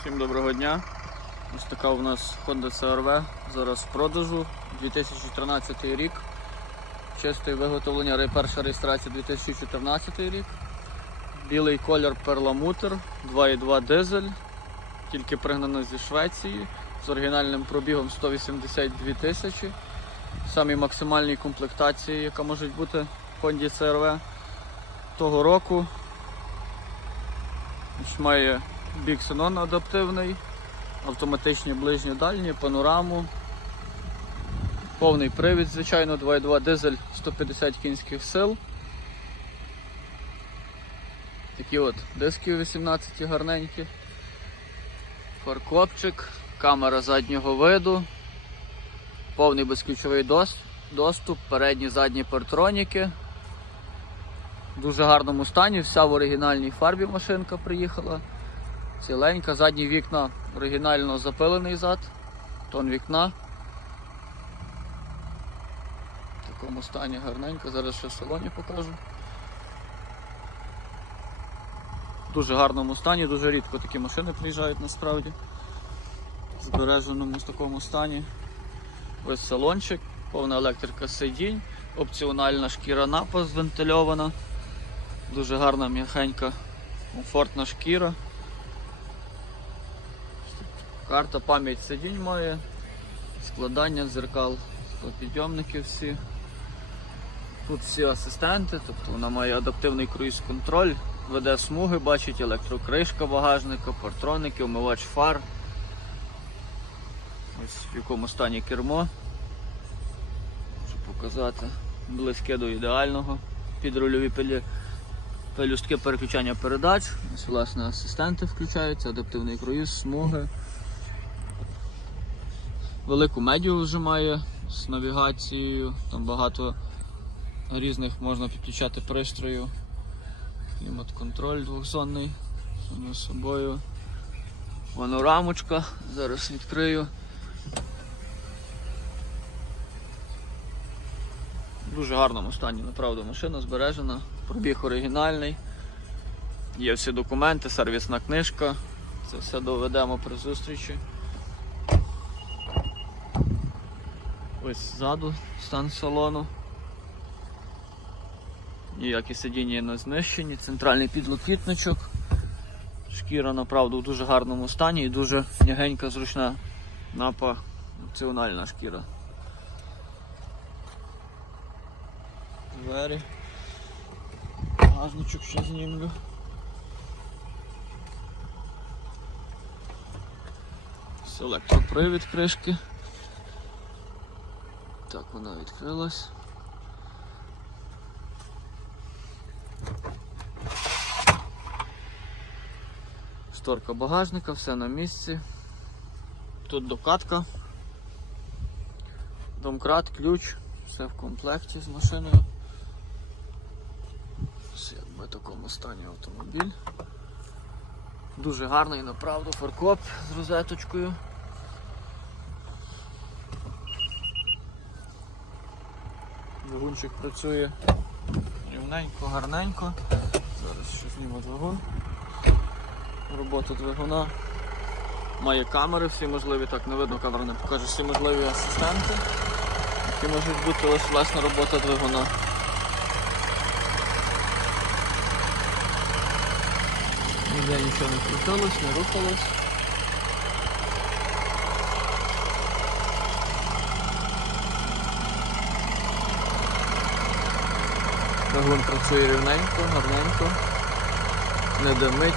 Всім доброго дня. Ось така у нас Honda CRV зараз в продажу 2013 рік. Чисте виготовлення, перша реєстрація 2014 рік. Білий колір перламутр, 2,2 дизель, тільки пригнано зі Швеції з оригінальним пробігом 182 тисячі. Самі максимальній комплектації, яка може бути в Honda CRV того року. Має бік Xenon адаптивний, автоматичні ближні дальні, панораму, повний привід, звичайно, 2.2 дизель 150 кінських сил. Такі от диски 18 гарненькі. Фаркопчик, камера заднього виду, повний безключовий доступ, передні задні партроніки. В дуже гарному стані, вся в оригінальній фарбі машинка приїхала. Ціленька, задні вікна оригінально запилений зад, тон вікна. В такому стані гарненько, зараз ще в салоні покажу. В дуже гарному стані, дуже рідко такі машини приїжджають насправді. В збереженому такому стані. Ось салончик, повна електрика сидінь, опціональна шкіра напас вентильована. Дуже гарна, м'яхенька, комфортна шкіра. Карта пам'ять сидінь має, складання дзеркал, підйомники всі. Тут всі асистенти, тобто вона має адаптивний круїз-контроль, веде смуги, бачить електрокришка багажника, партроники, омивач фар. Ось в якому стані кермо. Щоб показати. Близьке до ідеального. Підрульові пелі пелюстки переключання передач. Ось, власне, асистенти включаються, адаптивний круїз, смуги. Велику медіу вже має з навігацією, там багато різних можна підключати пристроїв. Клімат-контроль двохзонний, само собою. Панорамочка, зараз відкрию. В дуже гарному стані, направду, машина збережена, пробіг оригінальний. Є всі документи, сервісна книжка. Це все доведемо при зустрічі. Ось ззаду стан салону. Ніякі сидіння не знищені, центральний підлокітничок. Шкіра направду в дуже гарному стані і дуже м'ягенька, зручна напа опціональна шкіра. Двері. Багажничок ще знімлю. Ось електропривід кришки. Так, вона відкрилась. Шторка багажника, все на місці. Тут докатка. Домкрат, ключ, все в комплекті з машиною. Ось якби в такому стані автомобіль. Дуже гарний, направду, фаркоп з розеточкою. Двигунчик працює рівненько, гарненько. Зараз ще зніму двигун. Робота двигуна. Має камери всі можливі, так не видно, камера не покаже, всі можливі асистенти, які можуть бути ось власна робота двигуна. Ніде нічого не крутилось, не рухалось. Двигун працює рівненько, гарненько, не димить.